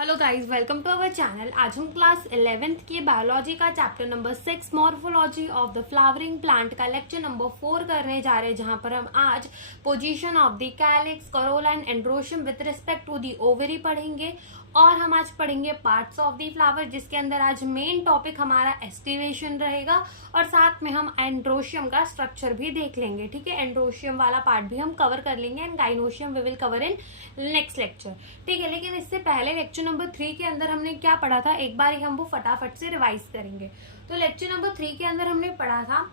Hello guys, welcome to our channel. आज हम class 11th की बायोलॉजी का chapter number 6 morphology of the flowering plant का lecture number 4 करने जा रहे हैं, जहां पर हम आज position of the calyx, corolla and androecium with respect to the ovary पढ़ेंगे। और हम आज पढ़ेंगे पार्ट्स ऑफ द फ्लावर, जिसके अंदर आज मेन टॉपिक हमारा एस्टिवेशन रहेगा और साथ में हम एंड्रोशियम का स्ट्रक्चर भी देख लेंगे। ठीक है, एंड्रोशियम वाला पार्ट भी हम कवर कर लेंगे and gynoecium we will cover in next lecture. ठीक है, लेकिन इससे पहले लेक्चर नंबर 3 के अंदर हमने क्या पढ़ा था, एक बार ही हम वो फटाफट से रिवाइज करेंगे। तो लेक्चर नंबर 3 के अंदर हमने पढ़ा था,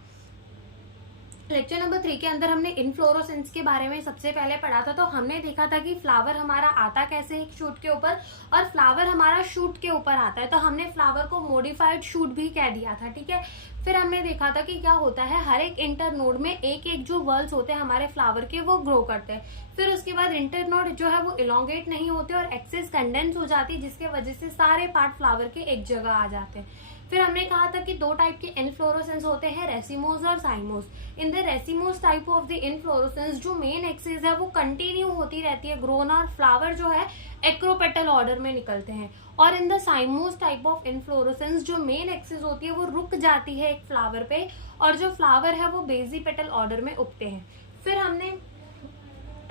लेक्चर नंबर 3 के अंदर हमने इनफ्लोरोसेंस के बारे में सबसे पहले पढ़ा था। तो हमने देखा था कि फ्लावर हमारा आता कैसे है शूट के ऊपर, और फ्लावर हमारा शूट के ऊपर आता है। तो हमने फ्लावर को मॉडिफाइड शूट भी कह दिया था। ठीक है, फिर हमने देखा था कि क्या होता है, हर एक इंटरनोड में एक एक जो वर्ल्स होते हैं हमारे फ्लावर के, वो ग्रो करते हैं। फिर उसके बाद इंटरनोड जो है वो इलोंगेट नहीं होते और एक्सेस कंडेंस हो जाती है, जिसके वजह से सारे पार्ट फ्लावर के एक जगह आ जाते हैं। फिर हमने कहा था कि दो टाइप के इनफ्लोरोसेंस होते हैं, रेसिमोस और साइमोस। In the racemose type of the inflorescence जो मेन एक्सिस है वो कंटिन्यू होती रहती है ग्रोन, और फ्लावर जो है एक्रोपेटल ऑर्डर में निकलते हैं। और in the साइमोस type of inflorescence जो मेन एक्सिस होती है वो रुक जाती है एक फ्लावर पे, और जो फ्लावर है वो बेजी पेटल ऑर्डर में उगते हैं। फिर हमने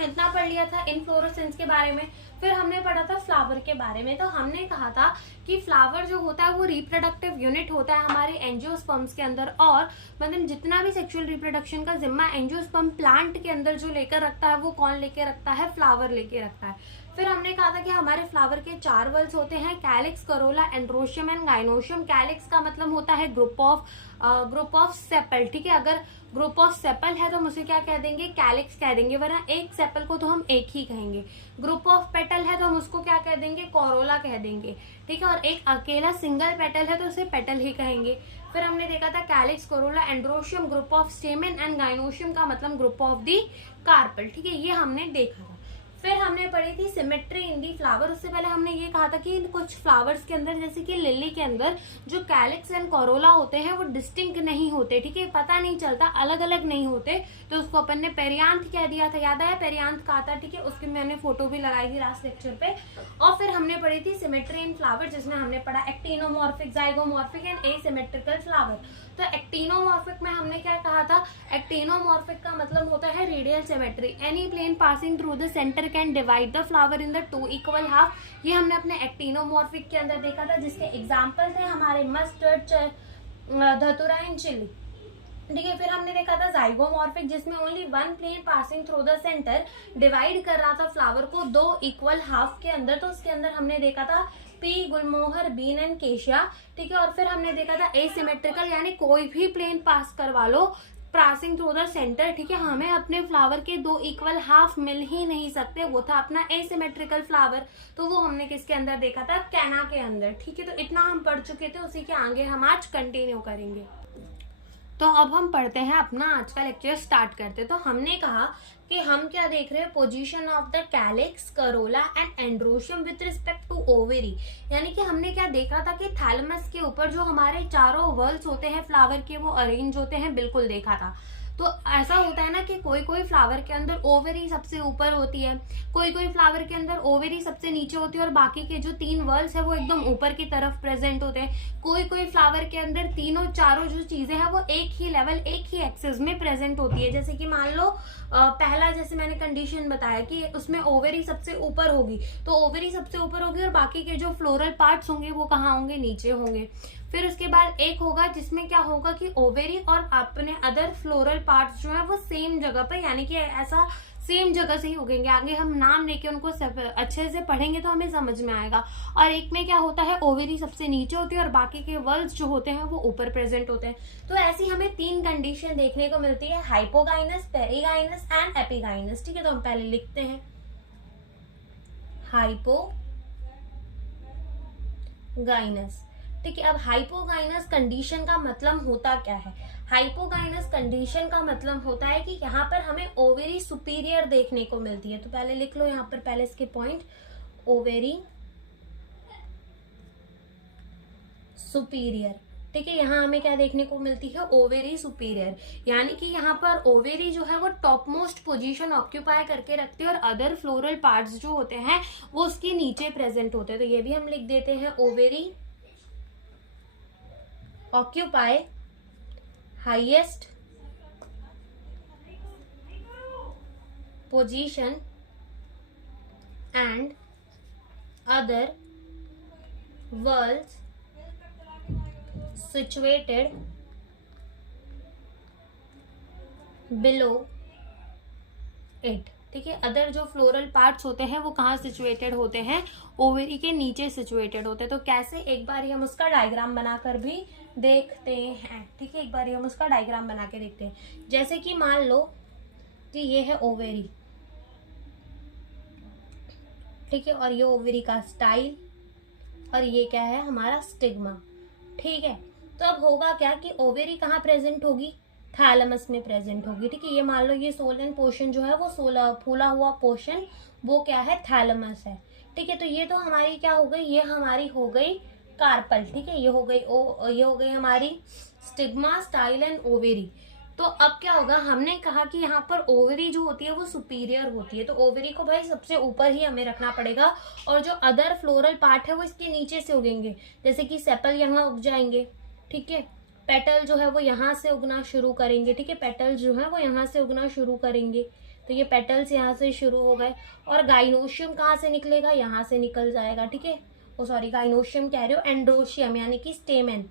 इतना पढ़ लिया था इनफ्लोरोसेंस के बारे में। फिर हमने पढ़ा था फ्लावर के बारे में। तो हमने कहा था कि फ्लावर जो होता है वो रिप्रोडक्टिव यूनिट होता है हमारे एंजियोस्पर्म्स के अंदर, और मतलब जितना भी सेक्सुअल रिप्रोडक्शन का जिम्मा एंजियोस्पर्म प्लांट के अंदर जो लेकर रखता है वो कौन लेके रखता है, फ्लावर लेके रखता है। फिर हमने कहा था कि हमारे फ्लावर के 4 वर्ल्स होते हैं, calyx, corolla, androecium and gynoecium. Calyx का मतलब होता है ग्रुप ऑफ सेपल। ठीक है, अगर ग्रुप ऑफ सेपल है तो हम उसे क्या कह देंगे, कैलिक्स कह देंगे, वरना एक सेपल को तो हम एक ही कहेंगे। ग्रुप ऑफ पेटल है तो हम उसको क्या कह देंगे, कोरोला कह देंगे। ठीक है, और एक अकेला सिंगल पेटल है तो उसे पेटल ही कहेंगे। फिर हमने देखा था calyx, corolla, androecium group of स्टेमन and gynoecium का मतलब ग्रुप ऑफ दी कार्पल। ठीक है, ये हमने देखा था। फिर हमने पढ़ी थी सिमेट्री इन दी फ्लावर। उससे पहले हमने ये कहा था कि कुछ फ्लावर्स के अंदर, जैसे कि लिली के अंदर जो कैलिक्स एंड कोरोला होते हैं वो डिस्टिंक्ट नहीं होते। ठीक है, पता नहीं चलता, अलग अलग नहीं होते, तो उसको अपन ने पेरियांथ कह दिया था। याद आया पेरियांथ कहा था। ठीक है, उसकी मैंने फोटो भी लगाई थी लास्ट लेक्चर पे। और फिर हमने पढ़ी थी सिमेट्री इन फ्लावर, जिसमें हमने पढ़ा actinomorphic, zygomorphic and asymmetrical flower. तो एक्टिनोमॉर्फिक में हमने क्या कहा था, एक्टिनोमॉर्फिक का मतलब होता है radial symmetry. Any plane passing through the centre can divide the flower in the 2 equal half. ये हमने अपने एक्टिनोमॉर्फिक के अंदर देखा था, जिसके एग्जाम्पल थे हमारे मस्टर्ड, धतूरा एंड चिली। ठीक है, फिर हमने देखा था जाइगोमॉर्फिक, जिसमें only one plane passing through the centre divide कर रहा था फ्लावर को 2 इक्वल हाफ के अंदर। तो उसके अंदर हमने देखा था पी, गुलमोहर, बीन एंड केशिया। ठीक है, और फिर हमने देखा था एसिमेट्रिकल, यानी कोई भी प्लेन पास करवा लो पासिंग थ्रू द सेंटर। ठीक है, हमें अपने फ्लावर के 2 इक्वल हाफ मिल ही नहीं सकते, वो था अपना एसिमेट्रिकल फ्लावर। तो वो हमने किसके अंदर देखा था, कैना के अंदर। ठीक है, तो इतना हम पढ़ चुके थे, उसी के आगे हम आज कंटिन्यू करेंगे। तो अब हम पढ़ते हैं, अपना आज का लेक्चर स्टार्ट करते हैं। तो हमने कहा कि हम क्या देख रहे हैं, position of the calyx, corolla and androecium with respect to ovary. यानी कि हमने क्या देखा था कि थैलेमस के ऊपर जो हमारे चारों वर्ल्स होते हैं फ्लावर के, वो अरेंज होते हैं, बिल्कुल देखा था। तो ऐसा होता है ना कि कोई कोई फ्लावर के अंदर ओवेरी सबसे ऊपर होती है, कोई कोई फ्लावर के अंदर ओवेरी सबसे नीचे होती है, और बाकी के जो 3 वर्ल्स है वो एकदम ऊपर की तरफ प्रेजेंट होते हैं। कोई कोई फ्लावर के अंदर तीनों चारों जो चीजें हैं वो एक ही लेवल, एक ही एक्सिस में प्रेजेंट होती है। जैसे कि मान लो पहला, जैसे मैंने कंडीशन बताया कि उसमें ओवेरी सबसे ऊपर होगी, तो ओवेरी सबसे ऊपर होगी और बाकी के जो फ्लोरल पार्ट्स होंगे वो कहाँ होंगे, नीचे होंगे। फिर उसके बाद एक होगा जिसमें क्या होगा कि ओवेरी और अपने अदर फ्लोरल पार्ट्स जो है वो सेम जगह पे, यानी कि ऐसा सेम जगह से ही उगेंगे। आगे हम नाम लेके उनको अच्छे से पढ़ेंगे तो हमें समझ में आएगा। और एक में क्या होता है, ओवेरी सबसे नीचे होती है और बाकी के वर्ल्स जो होते हैं वो ऊपर प्रेजेंट होते हैं। तो ऐसी हमें 3 कंडीशन देखने को मिलती है, हाइपोगाइनस, पेरीगाइनस एंड एपिगाइनस। ठीक है, तो हम पहले लिखते हैं हाइपोगाइनस। ठीक है, अब हाइपोगाइनस कंडीशन का मतलब होता क्या है। हाइपोगाइनस कंडीशन का मतलब होता है कि यहाँ पर हमें ओवेरी सुपीरियर देखने को मिलती है। तो पहले लिख लो यहाँ पर, पहले इसके पॉइंट, ओवेरी सुपीरियर। ठीक है। यहाँ हमें क्या देखने को मिलती है, ओवेरी सुपीरियर, यानी कि यहाँ पर ओवेरी जो है वो टॉप मोस्ट पोजिशन ऑक्यूपाई करके रखती है और अदर फ्लोरल पार्ट्स जो होते हैं वो उसके नीचे प्रेजेंट होते हैं। तो ये भी हम लिख देते हैं, ovary occupy highest position and other whorls situated below it। ठीक है, अदर जो फ्लोरल पार्ट्स होते हैं वो कहाँ सिचुएटेड होते हैं, ओवेरी के नीचे सिचुएटेड होते हैं। तो कैसे, एक बार हम उसका डायग्राम बनाकर भी देखते हैं। ठीक है, एक बार हम उसका डायग्राम बना के देखते हैं। जैसे कि मान लो कि ये है ओवेरी, ठीक है, और ये ओवेरी का स्टाइल और ये क्या है, हमारा स्टिग्मा। ठीक है, तो अब होगा क्या कि ओवेरी कहाँ प्रेजेंट होगी, थैलेमस में प्रेजेंट होगी। ठीक है, ये मान लो ये सोलन पोर्शन जो है वो फूला हुआ पोर्शन वो क्या है, थैलेमस है। ठीक है, तो ये तो हमारी क्या हो गई, ये हमारी हो गई कार्पल। ठीक है, ये हो गई हमारी स्टिग्मा, स्टाइल एंड ओवेरी। तो अब क्या होगा, हमने कहा कि यहाँ पर ओवरी जो होती है वो सुपीरियर होती है, तो ओवरी को भाई सबसे ऊपर ही हमें रखना पड़ेगा और जो अदर फ्लोरल पार्ट है वो इसके नीचे से उगेंगे। जैसे कि सेपल यहाँ उग जाएंगे। ठीक है, पेटल जो है वो यहाँ से उगना शुरू करेंगे। ठीक है, पेटल जो है वो यहाँ से उगना शुरू करेंगे, तो ये पेटल्स यहाँ से शुरू हो गए। और गाइनोशियम कहाँ से निकलेगा, यहाँ से निकल जाएगा। ठीक है, गाइनोशियम कह रहे हो, एंड्रोशियम यानी कि स्टेमेन।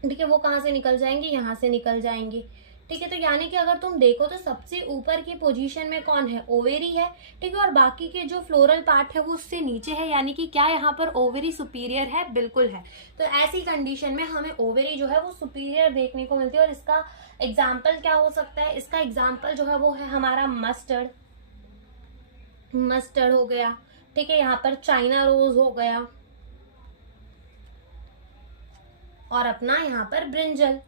ठीक है, वो कहाँ से निकल जाएंगे, यहाँ से निकल जाएंगे। ठीक है, तो यानी कि अगर तुम देखो तो सबसे ऊपर की पोजीशन में कौन है, ओवेरी है। ठीक है, और बाकी के जो फ्लोरल पार्ट है वो उससे नीचे है, यानी कि क्या यहाँ पर ओवेरी सुपीरियर है, बिल्कुल है। तो ऐसी कंडीशन में हमें ओवेरी जो है वो सुपीरियर देखने को मिलती है। और इसका एग्जाम्पल क्या हो सकता है, इसका एग्जाम्पल जो है वो है हमारा मस्टर्ड हो गया। ठीक है, यहाँ पर चाइना रोज हो गया और अपना यहाँ पर ब्रिंजल।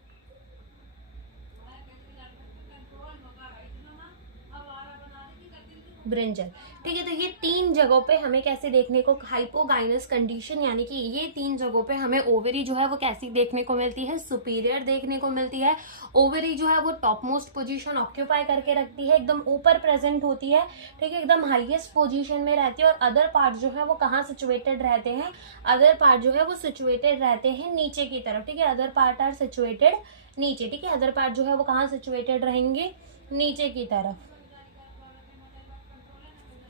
ठीक है, तो ये तीन जगहों पे हमें कैसे देखने को, हाइपोगाइनस कंडीशन, यानी कि ये तीन जगहों पे हमें ओवेरी जो है वो कैसी देखने को मिलती है, सुपीरियर देखने को मिलती है। ओवेरी जो है वो टॉप मोस्ट पोजीशन ऑक्यूपाई करके रखती है, एकदम ऊपर प्रेजेंट होती है। ठीक है, एकदम हाईएस्ट पोजीशन में रहती है। और अदर पार्ट जो है वो कहाँ सिचुएटेड रहते हैं, अदर पार्ट जो है वो सिचुएटेड रहते हैं नीचे की तरफ। ठीक है, अदर पार्ट आर सिचुएटेड नीचे। ठीक है, अदर पार्ट जो है वो कहाँ सिचुएटेड रहेंगे, नीचे की तरफ।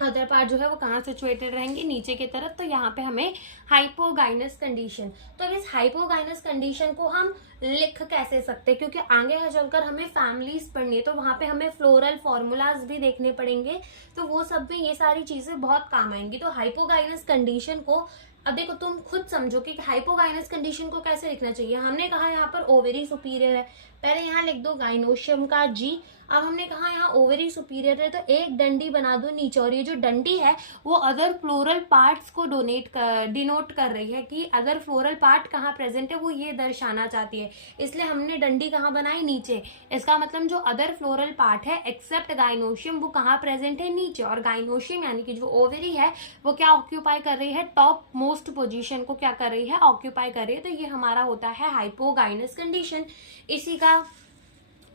अदर पार्ट जो है वो कहाँ सिचुएटेड रहेंगे, नीचे की तरफ। तो यहाँ पे हमें हाइपोगाइनस कंडीशन, तो इस हाइपोगाइनस कंडीशन को हम लिख कैसे सकते हैं, क्योंकि आगे चलकर हमें फैमिलीज पढ़नी है, तो वहां पे हमें फ्लोरल फॉर्मूलाज भी देखने पड़ेंगे। तो वो सब में ये सारी चीजें बहुत काम आएंगी। तो हाइपोगाइनस कंडीशन को अब देखो, तुम खुद समझो कि हाइपोगाइनस कंडीशन को कैसे लिखना चाहिए। हमने कहा यहाँ पर ओवेरी सुपीरियर है, पहले यहाँ लिख दो गाइनोशियम का जी। अब हमने कहा यहाँ ओवेरी सुपीरियर है, तो एक डंडी बना दो नीचे, और ये जो डंडी है वो अदर फ्लोरल पार्ट्स को डिनोट कर रही है कि अदर फ्लोरल पार्ट कहाँ प्रेजेंट है, वो ये दर्शाना चाहती है। इसलिए हमने डंडी कहाँ बनाई, नीचे। इसका मतलब जो अदर फ्लोरल पार्ट है एक्सेप्ट गाइनोशियम वो कहाँ प्रेजेंट है, नीचे। और गाइनोशियम यानी कि जो ओवेरी है वो क्या ऑक्यूपाई कर रही है, टॉप मोस्ट पोजीशन को क्या कर रही है, ऑक्यूपाई कर रही है। तो ये हमारा होता है हाइपोगाइनस कंडीशन। इसी का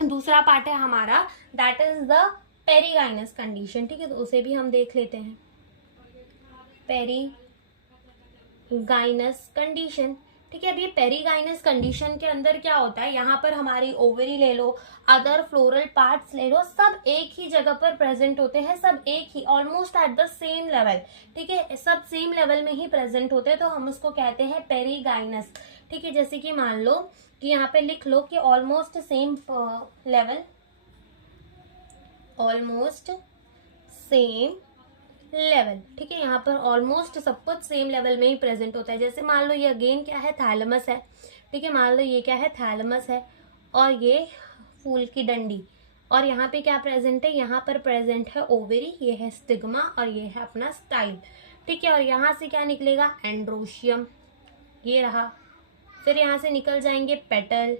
दूसरा पार्ट है हमारा, that is the perigynous condition. ठीक है, तो उसे भी हम देख लेते हैं, पेरीगाइनस कंडीशन। ठीक है, अब ये पेरीगाइनस कंडीशन के अंदर क्या होता है, यहाँ पर हमारी ओवरी ले लो, अदर फ्लोरल पार्ट्स ले लो, सब एक ही जगह पर प्रेजेंट होते हैं, सब एक ही, almost at the same level. ठीक है, सब सेम लेवल में ही प्रेजेंट होते हैं, तो हम उसको कहते हैं पेरीगाइनस। ठीक है, जैसे कि मान लो कि यहाँ पे लिख लो कि almost same level, almost same level. ठीक है, यहाँ पर ऑलमोस्ट सब कुछ सेम लेवल में ही प्रेजेंट होता है। जैसे मान लो ये अगेन क्या है, थैलेमस है। ठीक है, मान लो ये क्या है, थैलेमस है, और ये फूल की डंडी, और यहाँ पे क्या प्रेजेंट है, यहाँ पर प्रेजेंट है ओवेरी, ये है स्टिग्मा, और ये है अपना स्टाइल। ठीक है, और यहाँ से क्या निकलेगा, एंड्रोशियम, ये रहा। फिर यहाँ से निकल जाएंगे पेटल,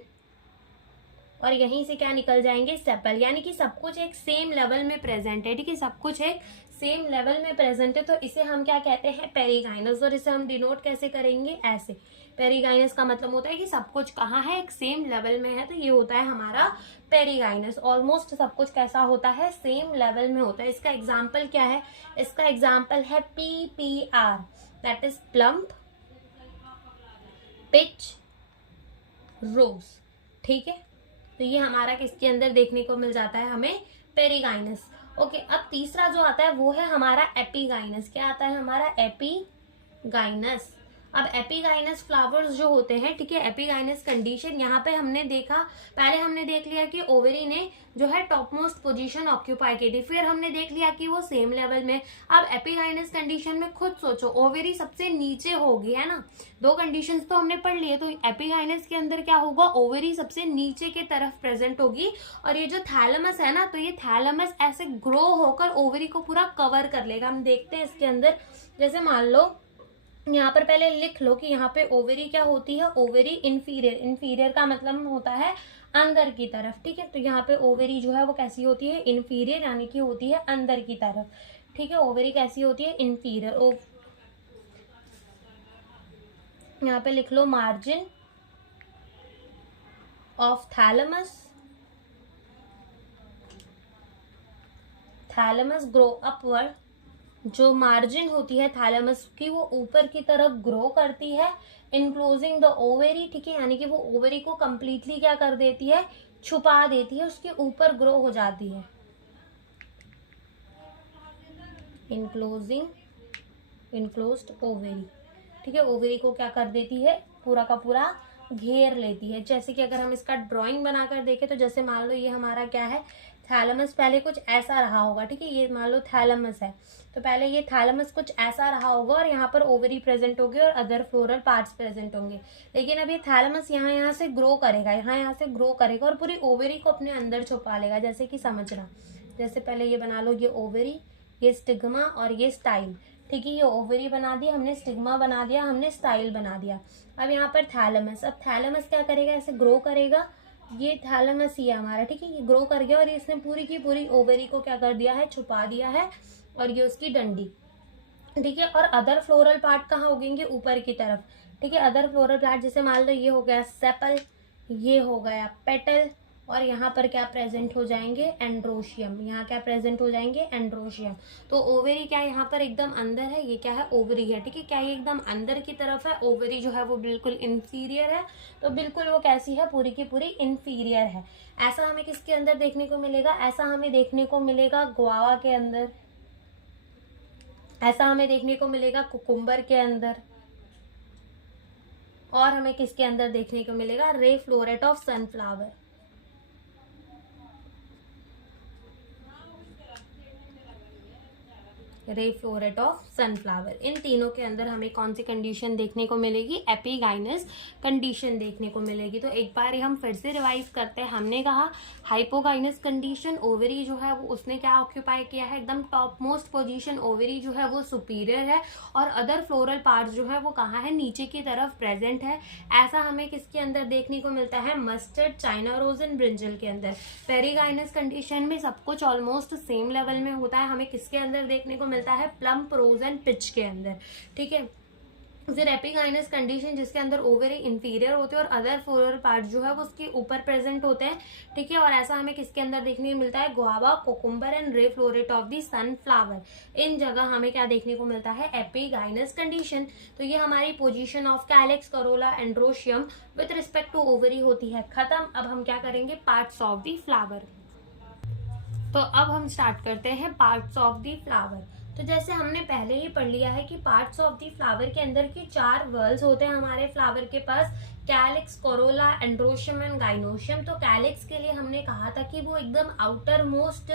और यहीं से क्या निकल जाएंगे, सेपल। यानी कि सब कुछ एक सेम लेवल में प्रेजेंट है। ठीक है, सब कुछ एक सेम लेवल में प्रेजेंट है तो इसे हम क्या कहते हैं, पेरिगाइनस। और इसे हम डिनोट कैसे करेंगे, ऐसे। पेरिगाइनस का मतलब होता है कि सब कुछ कहाँ है, एक सेम लेवल में है, तो ये होता है हमारा पेरिगाइनस। ऑलमोस्ट सब कुछ कैसा होता है, सेम लेवल में होता है। इसका एग्जाम्पल क्या है, इसका एग्जाम्पल है PPR, that is plump, pitch, rose. ठीक है, तो ये हमारा किसके अंदर देखने को मिल जाता है हमें, पेरिगाइनस। ओके, अब तीसरा जो आता है वो है हमारा एपिगाइनस। क्या आता है हमारा, एपिगाइनस। अब एपिगाइनस फ्लावर्स जो होते हैं, ठीक है, एपिगाइनस कंडीशन यहाँ पे हमने देखा, पहले हमने देख लिया कि ओवरी ने जो है टॉप मोस्ट पोजीशन ऑक्यूपाई की थी, फिर हमने देख लिया कि वो सेम लेवल में। अब एपिगाइनस कंडीशन में खुद सोचो, ओवरी सबसे नीचे होगी, है ना, दो कंडीशंस तो हमने पढ़ लिए। तो एपिगाइनस के अंदर क्या होगा, ओवरी सबसे नीचे के तरफ प्रेजेंट होगी, और ये जो थैलेमस है ना, तो ये थैलेमस ऐसे ग्रो होकर ओवरी को पूरा कवर कर लेगा। हम देखते हैं इसके अंदर, जैसे मान लो यहाँ पर पहले लिख लो कि यहाँ पे ओवरी क्या होती है, ओवरी इंफीरियर। इंफीरियर का मतलब होता है अंदर की तरफ, ठीक है। तो यहाँ पे ओवरी जो है वो कैसी होती है, इंफीरियर, यानी कि होती है अंदर की तरफ, ठीक है। ओवरी कैसी होती है, इंफीरियर। यहाँ पे लिख low margin of thalamus, thalamus grow upward. जो मार्जिन होती है थैलेमस की वो ऊपर की तरफ ग्रो करती है, इनक्लोजिंग द ओवेरी, ठीक है, यानी कि वो ओवेरी को कंप्लीटली क्या कर देती है, छुपा देती है, उसके ऊपर ग्रो हो जाती है। इनक्लोज्ड ओवेरी, ठीक है, ओवेरी को क्या कर देती है, पूरा का पूरा घेर लेती है। जैसे कि अगर हम इसका ड्राइंग बनाकर देखें, तो जैसे मान लो ये हमारा क्या है, थैलेमस पहले कुछ ऐसा रहा होगा, ठीक है, ये मान लो थैलेमस है, तो पहले ये थैलेमस कुछ ऐसा रहा होगा, और यहाँ पर ओवरी प्रेजेंट होगी और अदर फ्लोरल पार्ट्स प्रेजेंट होंगे। लेकिन अब ये थैलेमस यहाँ से ग्रो करेगा, यहाँ से ग्रो करेगा, और पूरी ओवरी को अपने अंदर छुपा लेगा। जैसे कि समझना, जैसे पहले ये बना लो, ये ओवरी, ये स्टिग्मा और ये स्टाइल, ठीक है, ये ओवरी बना दिया हमने, स्टिग्मा बना दिया हमने, स्टाइल बना दिया। अब यहाँ पर थैलेमस, अब थैलेमस क्या करेगा, ऐसे ग्रो करेगा, ये थैलेमस ही है हमारा, ठीक है, ये ग्रो कर गया, और इसने पूरी की पूरी ओवरी को क्या कर दिया है, छुपा दिया है, और ये उसकी डंडी, ठीक है। और अदर फ्लोरल पार्ट कहाँ उगेंगे, ऊपर की तरफ, ठीक है। अदर फ्लोरल पार्ट जैसे मान लो ये हो गया सेपल, ये हो गया पेटल, और यहाँ पर क्या प्रेजेंट हो जाएंगे, एंड्रोशियम। यहाँ क्या प्रेजेंट हो जाएंगे, एंड्रोशियम। तो ओवरी क्या यहाँ पर एकदम अंदर है, ये क्या है, ओवरी है, ठीक है। क्या ये एकदम अंदर की तरफ है, ओवरी जो है वो बिल्कुल इंफीरियर है, तो बिल्कुल वो कैसी है, पूरी की पूरी इंफीरियर है। ऐसा हमें किसके अंदर देखने को मिलेगा, ऐसा हमें देखने को मिलेगा गुआवा के अंदर, ऐसा हमें देखने को मिलेगा कुकुम्बर के अंदर, और हमें किसके अंदर देखने को मिलेगा, ray floret of sunflower. Ray floret of sunflower, इन तीनों के अंदर हमें कौन सी कंडीशन देखने को मिलेगी, एपिगाइनस कंडीशन देखने को मिलेगी। तो एक बार हम फिर से रिवाइज करते हैं। हमने कहा हाइपोगाइनस कंडीशन, ओवरी जो है वो उसने क्या ऑक्यूपाई किया है, एकदम टॉप मोस्ट पोजीशन, ओवरी जो है वो सुपीरियर है, और अदर फ्लोरल पार्ट जो है वो कहाँ है, नीचे की तरफ प्रेजेंट है। ऐसा हमें किसके अंदर देखने को मिलता है, mustard, China rose and brinjal के अंदर। पेरिगाइनस कंडीशन में सब कुछ ऑलमोस्ट सेम लेवल में होता है, हमें किसके अंदर देखने को मिलता है, प्लम्प, रोज एंड पिच के अंदर, ठीक है। फिर एपिगाइनस कंडीशन जिसके अंदर ओवरी इंफीरियर होते हैं और अदर फ्लोरल पार्ट जो है वो उसके ऊपर प्रेजेंट होते हैं, ठीक है। और ऐसा हमें किसके अंदर देखने को मिलता है, guava, cucumber and ray floret of the sunflower, इन जगह हमें क्या देखने को मिलता है, एपिगाइनस कंडीशन। तो ये हमारी position of calyx, corolla, androecium with respect to ovary होती है खत्म। अब हम क्या करेंगे, पार्ट्स ऑफ द फ्लावर। तो अब हम स्टार्ट करते हैं पार्ट्स ऑफ द फ्लावर। तो जैसे हमने पहले ही पढ़ लिया है कि पार्ट्स ऑफ द फ्लावर के अंदर की 4 वर्ल्स होते हैं हमारे फ्लावर के पास, calyx, corolla, androecium and gynoecium. तो कैलिक्स के लिए हमने कहा था कि वो एकदम आउटर मोस्ट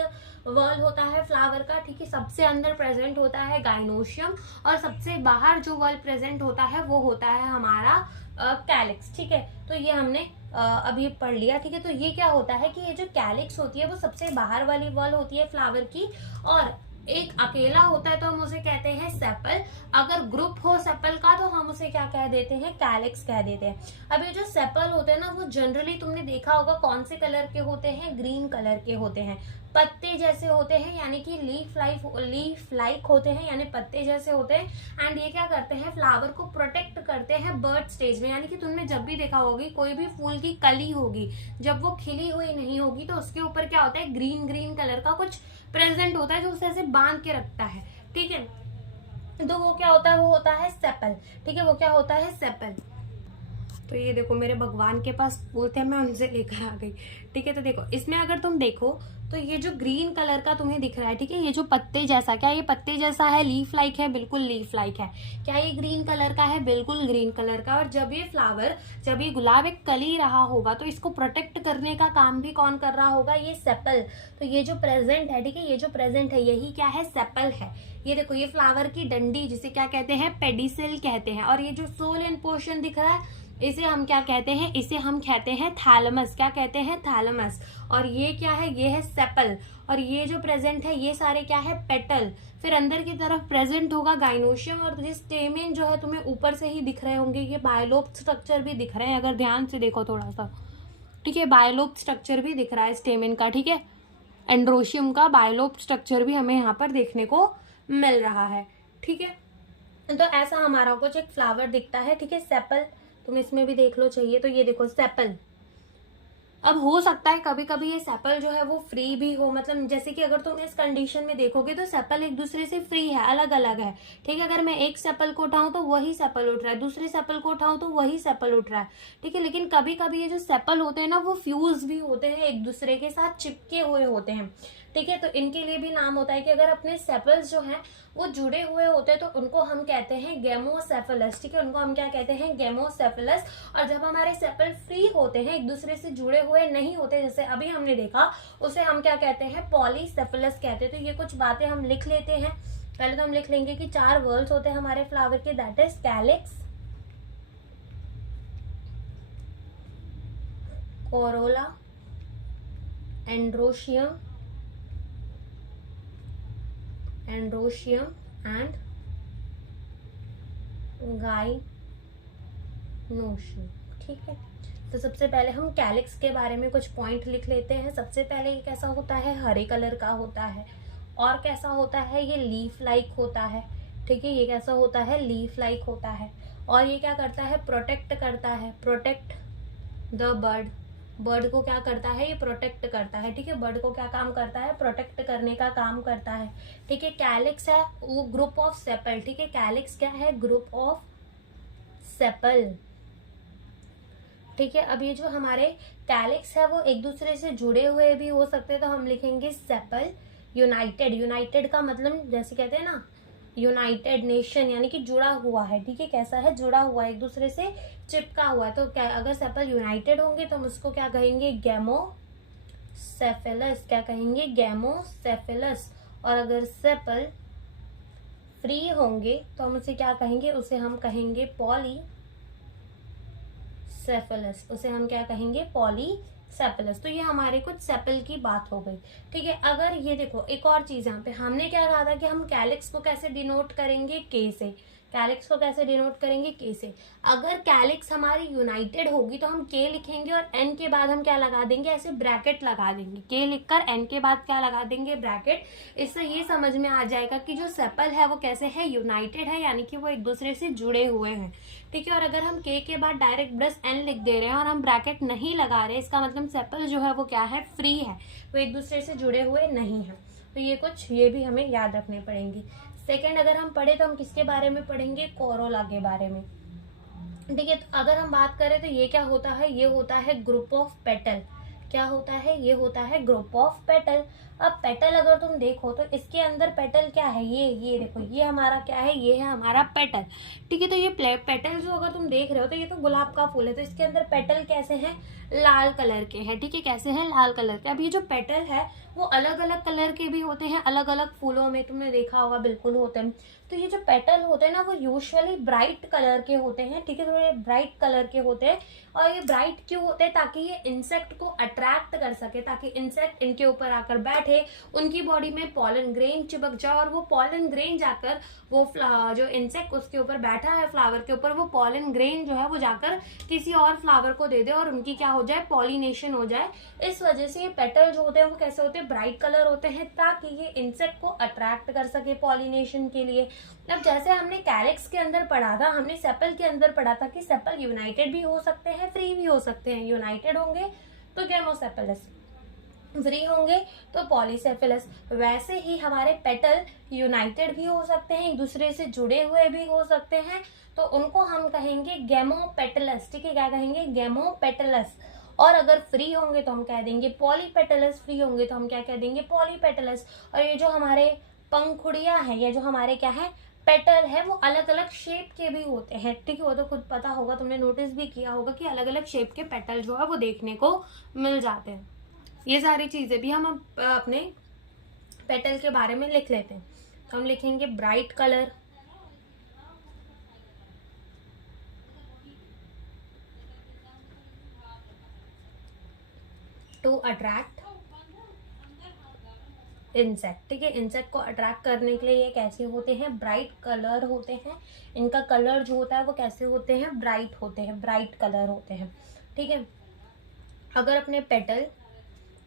वर्ल होता है फ्लावर का, ठीक है। सबसे अंदर प्रेजेंट होता है गाइनोशियम, और सबसे बाहर जो वर्ल प्रेजेंट होता है वो होता है हमारा कैलिक्स, ठीक है। तो ये हमने अभी पढ़ लिया, ठीक है। तो ये क्या होता है कि ये जो कैलिक्स होती है वो सबसे बाहर वाली वर्ल होती है फ्लावर की, और एक अकेला होता है तो हम उसे कहते हैं सेपल। अगर ग्रुप हो सेपल का तो हम उसे उसे क्या कह देते हैं, कैलिक्स कह देते हैं। अब ये जो सेपल होते हैं ना, वो जनरली तुमने देखा होगा कौन से कलर के होते हैं, ग्रीन कलर के होते हैं, पत्ते जैसे होते हैं, यानी कि लीफ लाइक होते हैं, यानी पत्ते जैसे होते हैं। एंड ये क्या करते हैं, फ्लावर को प्रोटेक्ट करते हैं बर्थ स्टेज में, यानी कि तुमने जब भी देखा होगी कोई भी फूल की कली होगी, जब वो खिली हुई नहीं होगी तो उसके ऊपर क्या होता है, ग्रीन ग्रीन कलर का कुछ प्रेजेंट होता है जो उसे ऐसे बांध के रखता है, ठीक है। तो वो क्या होता है, वो होता है सेपल, ठीक है, वो क्या होता है, सेपल। तो ये देखो मेरे भगवान के पास फूल थे, मैं उनसे लेकर आ गई, ठीक है। तो देखो इसमें अगर तुम देखो तो ये जो ग्रीन कलर का तुम्हें दिख रहा है, ठीक है, ये जो पत्ते जैसा, क्या ये पत्ते जैसा है, लीफ लाइक है, बिल्कुल लीफ लाइक है। क्या ये ग्रीन कलर का है, बिल्कुल ग्रीन कलर का। और जब ये फ्लावर, जब ये गुलाब एक कली रहा होगा तो इसको प्रोटेक्ट करने का काम भी कौन कर रहा होगा, ये सेपल। तो ये जो प्रेजेंट है, ठीक है, ये जो प्रेजेंट है यही क्या है, सेपल है। ये देखो ये फ्लावर की डंडी, जिसे क्या कहते हैं, पेडिसिल कहते हैं। और ये जो सोलन पोर्शन दिख रहा है इसे हम क्या कहते हैं, इसे हम कहते हैं थैलेमस। क्या कहते हैं, थैलेमस। और ये क्या है, ये है सेपल। और ये जो प्रेजेंट है ये सारे क्या है, पेटल। फिर अंदर की तरफ प्रेजेंट होगा गाइनोशियम। और ये स्टेमेन जो है तुम्हें ऊपर से ही दिख रहे होंगे, ये बायोलोब स्ट्रक्चर भी दिख रहे हैं अगर ध्यान से देखो थोड़ा सा, ठीक है, बायोलोब स्ट्रक्चर भी दिख रहा है स्टेमेन का, ठीक है। एंड्रोशियम का बायोलोब स्ट्रक्चर भी हमें यहाँ पर देखने को मिल रहा है, ठीक है। तो ऐसा हमारा कुछ एक फ्लावर दिखता है, ठीक है, सेपल। तुम इसमें भी देख लो चाहिए तो ये देखो सेपल। अब हो सकता है कभी कभी ये सेपल जो है वो फ्री भी हो, मतलब जैसे कि अगर तुम इस कंडीशन में देखोगे तो सेपल एक दूसरे से फ्री है, अलग अलग है, ठीक है। अगर मैं एक सेपल को उठाऊं तो वही सेपल उठ रहा है, दूसरे सेपल को उठाऊं तो वही सेपल उठ रहा है, ठीक है। लेकिन कभी कभी ये जो सेपल होते हैं ना वो फ्यूज भी होते हैं, एक दूसरे के साथ चिपके हुए होते हैं, ठीक है। तो इनके लिए भी नाम होता है कि अगर अपने सेपल्स जो हैं वो जुड़े हुए होते हैं तो उनको हम कहते हैं गेमोसेफेलस, ठीक है, उनको हम क्या कहते हैं, गेमोसेफेलस। और जब हमारे सेपल फ्री होते हैं, एक दूसरे से जुड़े हुए नहीं होते, जैसे अभी हमने देखा, उसे हम क्या कहते हैं, पॉलीसेफेलस कहते हैं। तो ये कुछ बातें हम लिख लेते हैं। पहले तो हम लिख लेंगे कि 4 वर्ड्स होते हैं हमारे फ्लावर के, that is calyx, corolla, androecium and gynoecium, ठीक है। तो सबसे पहले हम कैलिक्स के बारे में कुछ पॉइंट लिख लेते हैं। सबसे पहले ये कैसा होता है, हरे कलर का होता है। और कैसा होता है, ये लीफ लाइक होता है, ठीक है, ये कैसा होता है, लीफ लाइक होता है। और ये क्या करता है, प्रोटेक्ट करता है, प्रोटेक्ट द बर्ड। बर्ड को क्या करता है, ये प्रोटेक्ट करता है, ठीक है। बर्ड को क्या काम करता है, प्रोटेक्ट करने का काम करता है, ठीक है। कैलिक्स है वो ग्रुप ऑफ सेपल, ठीक है, कैलिक्स क्या है, ग्रुप ऑफ सेपल, ठीक है। अब ये जो हमारे कैलिक्स है वो एक दूसरे से जुड़े हुए भी हो सकते हैं, तो हम लिखेंगे सेपल यूनाइटेड। यूनाइटेड का मतलब जैसे कहते हैं ना, यूनाइटेड नेशन, यानी कि जुड़ा हुआ है, ठीक है। कैसा है, जुड़ा हुआ है, एक दूसरे से चिपका हुआ है। तो क्या, अगर सेपल यूनाइटेड होंगे तो हम उसको क्या कहेंगे, गेमोसेफेलस। क्या कहेंगे, गेमोसेफेलस। और अगर सेपल फ्री होंगे तो हम उसे क्या कहेंगे, उसे हम कहेंगे पॉलीसेफेलस। उसे हम क्या कहेंगे, पॉलीसेफेलस। तो ये हमारे कुछ सेपल की बात हो गई, ठीक है। अगर ये देखो एक और चीज, यहाँ पे हमने क्या कहा था कि हम कैलिक्स को कैसे डिनोट करेंगे, के से। कैलिक्स को कैसे डिनोट करेंगे, के से। अगर कैलिक्स हमारी यूनाइटेड होगी तो हम के लिखेंगे और एन के बाद हम क्या लगा देंगे, ऐसे ब्रैकेट लगा देंगे, के लिखकर एन के बाद क्या लगा देंगे, ब्रैकेट। इससे ये समझ में आ जाएगा कि जो सेपल है वो कैसे है, यूनाइटेड है, यानी कि वो एक दूसरे से जुड़े हुए हैं, ठीक है। और अगर हम के बाद डायरेक्ट बस एन लिख दे रहे हैं और हम ब्रैकेट नहीं लगा रहे, इसका मतलब सेपल जो है वो क्या है, फ्री है, वो एक दूसरे से जुड़े हुए नहीं है। तो ये कुछ, ये भी हमें याद रखने पड़ेंगे। सेकेंड अगर हम पढ़े तो हम किसके बारे में पढ़ेंगे, कोरोला के बारे में, ठीक है। तो अगर हम बात करें तो ये क्या होता है, ये होता है ग्रुप ऑफ पेटल। क्या होता है, ये होता है ग्रुप ऑफ पेटल। अब पेटल अगर तुम देखो तो इसके अंदर पेटल क्या है, ये देखो, ये हमारा क्या है, ये है हमारा पेटल, ठीक है। तो ये पेटल जो अगर तुम देख रहे हो तो ये तो गुलाब का फूल है, तो इसके अंदर पेटल कैसे हैं, लाल कलर के हैं, ठीक है, कैसे हैं, लाल कलर के। अब ये जो पेटल है वो अलग अलग कलर के भी होते हैं, अलग अलग फूलों में तुमने देखा होगा, बिल्कुल होते हैं। तो ये जो पेटल होते हैं ना वो यूजुअली ब्राइट कलर के होते हैं, ठीक है, थोड़े ब्राइट कलर के होते हैं। और ये ब्राइट क्यों होते हैं? ताकि ये इंसेक्ट को अट्रैक्ट कर सके, ताकि इंसेक्ट इनके ऊपर आकर बैठे, उनकी बॉडी में पॉलन ग्रेन चिपक जाए और वो पॉलन ग्रेन जाकर वो जो इंसेक्ट उसके ऊपर बैठा है फ्लावर के ऊपर, वो पॉलन ग्रेन जो है वो जाकर किसी और फ्लावर को दे दे और उनकी क्या हो जाए, पॉलिनेशन हो जाए। इस वजह से ये पेटल जो होते हैं वो कैसे होते हैं, ब्राइट कलर होते हैं, ताकि ये इंसेक्ट को अट्रैक्ट कर सके पॉलिनेशन के लिए। अब जैसे हमने कैलिक्स के अंदर पढ़ा था, हमने सेपल के अंदर पढ़ा था कि सेपल यूनाइटेड भी हो सकते हैं, फ्री भी हो सकते हैं। यूनाइटेड होंगे तो गेमोसेफेलस, फ्री होंगे तो पॉलीसेफेलस। वैसे ही हमारे पेटल यूनाइटेड भी हो सकते हैं, एक दूसरे से जुड़े हुए भी हो सकते हैं, तो उनको हम कहेंगे गेमोपेटलस, ठीक है, क्या कहेंगे, गेमोपेटलस। और अगर फ्री होंगे तो हम कह देंगे पॉलीपेटलस, फ्री होंगे तो हम क्या कह देंगे, पॉलीपेटलस। और ये जो हमारे पंखुड़ियां हैं, ये जो हमारे क्या है, पेटल है, वो अलग अलग शेप के भी होते हैं, ठीक है, वो तो खुद पता होगा, तुमने नोटिस भी किया होगा कि अलग अलग शेप के पेटल जो है वो देखने को मिल जाते हैं। ये सारी चीजें भी हम अपने पेटल के बारे में लिख लेते हैं। तो हम लिखेंगे bright colour, to attract insect, ठीक है, इंसेक्ट को अट्रैक्ट करने के लिए ये कैसे होते हैं, ब्राइट कलर होते हैं। इनका कलर जो होता है वो कैसे होते हैं, ब्राइट होते हैं, ब्राइट कलर होते हैं, ठीक है। अगर अपने पेटल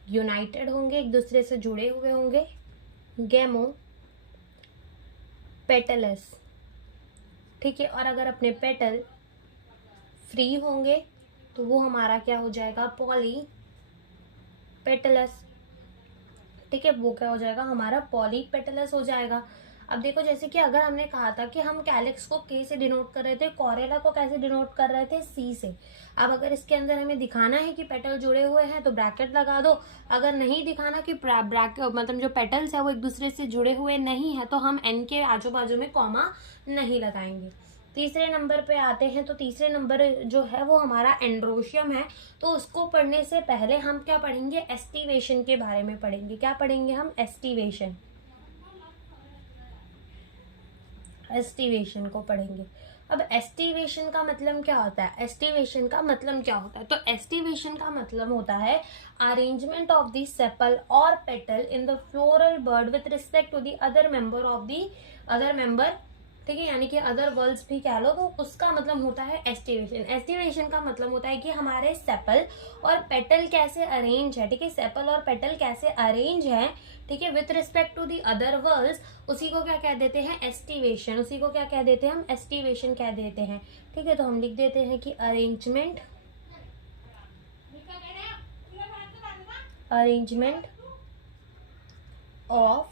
यूनाइटेड होंगे, एक दूसरे से जुड़े हुए होंगे, गेमो पेटलस, ठीक है। और अगर अपने पेटल फ्री होंगे तो वो हमारा क्या हो जाएगा, पॉली पेटलस, ठीक है, वो क्या हो जाएगा, हमारा पॉलीपेटलस हो जाएगा। अब देखो, जैसे कि अगर हमने कहा था कि हम कैलिक्स को के से डिनोट कर रहे थे, कॉरेला को कैसे डिनोट कर रहे थे, सी से। अब अगर इसके अंदर हमें दिखाना है कि पेटल जुड़े हुए हैं तो ब्रैकेट लगा दो, अगर नहीं दिखाना कि ब्रैकेट मतलब जो पेटल्स है वो एक दूसरे से जुड़े हुए नहीं है तो हम एन के आजू बाजू में कॉमा नहीं लगाएंगे। तीसरे नंबर पे आते हैं, तो तीसरे नंबर जो है वो हमारा एंड्रोशियम है। तो उसको पढ़ने से पहले हम क्या पढ़ेंगे, एस्टिवेशन के बारे में पढ़ेंगे। क्या पढ़ेंगे हम, एस्टिवेशन, एस्टिवेशन को पढ़ेंगे। अब एस्टिवेशन का मतलब क्या होता है, एस्टिवेशन का मतलब क्या होता है, तो एस्टिवेशन का मतलब होता है अरेंजमेंट ऑफ द सेपल और petal in the floral bud with respect to the other member of the other member, ठीक है, यानी कि अदर वर्ल्ड्स भी कह लो, तो उसका मतलब होता है एस्टिवेशन। एस्टिवेशन का मतलब होता है कि हमारे सेपल और पेटल कैसे अरेंज है, ठीक है, सेपल और पेटल कैसे अरेंज है, ठीक है, with respect to the other whorls, उसी को क्या कह देते हैं, एस्टिवेशन। उसी को क्या कह देते हैं हम, एस्टिवेशन कह देते हैं, ठीक है। तो हम लिख देते हैं कि arrangement of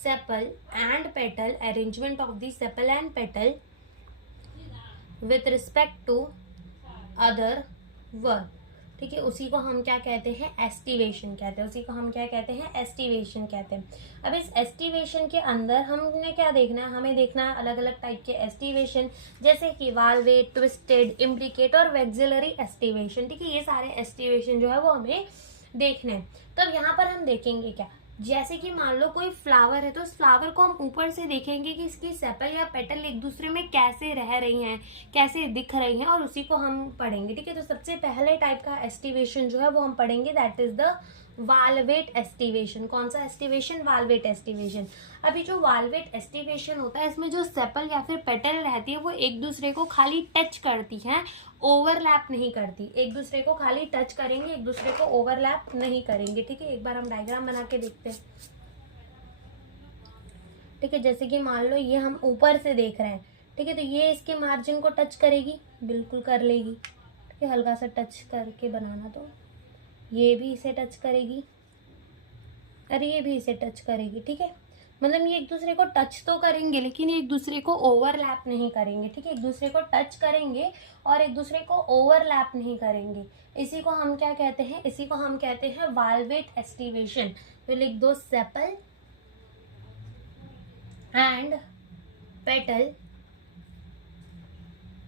sepal and petal, arrangement of the sepal and petal with respect to other world, ठीक है, उसी को हम क्या कहते हैं, एस्टिवेशन कहते हैं, उसी को हम क्या कहते हैं, एस्टिवेशन कहते हैं। अब इस एस्टिवेशन के अंदर हमने क्या देखना है, हमें देखना है अलग अलग टाइप के एस्टिवेशन, जैसे कि वाल्वेट, ट्विस्टेड, इम्ब्रिकेट और वेक्सिलरी एस्टिवेशन, ठीक है, ये सारे एस्टिवेशन जो है वो हमें देखने हैं। तब यहाँ पर हम देखेंगे क्या, जैसे कि मान लो कोई फ्लावर है तो उस फ्लावर को हम ऊपर से देखेंगे कि इसकी सेपल या पेटल एक दूसरे में कैसे रह रही हैं, कैसे दिख रही हैं, और उसी को हम पढ़ेंगे, ठीक है। तो सबसे पहले टाइप का एस्टिवेशन जो है वो हम पढ़ेंगे, that is the valvate aestivation. कौन सा एस्टिवेशन, वाल्वेट एस्टिवेशन। अभी जो वाल्वेट एस्टिवेशन होता है इसमें जो सेपल या फिर पेटल रहती है वो एक दूसरे को खाली टच करती हैं, ओवरलैप नहीं करती। एक दूसरे को खाली टच करेंगे, एक दूसरे को ओवरलैप नहीं करेंगे, ठीक है। एक बार हम डायग्राम बना के देखते हैं, ठीक है। जैसे कि मान लो ये हम ऊपर से देख रहे हैं, ठीक है, तो ये इसके मार्जिन को टच करेगी, बिल्कुल कर लेगी, ठीक है, हल्का सा टच करके बनाना, तो ये भी इसे टच करेगी और ये भी इसे टच करेगी, ठीक है। मतलब ये एक दूसरे को टच तो करेंगे लेकिन एक दूसरे को ओवरलैप नहीं करेंगे, ठीक है, एक दूसरे को टच करेंगे और एक दूसरे को ओवरलैप नहीं करेंगे। इसी को हम क्या कहते हैं, इसी को हम कहते हैं वाल्वेट एस्टिवेशन। तो लिख दो, sepal and petal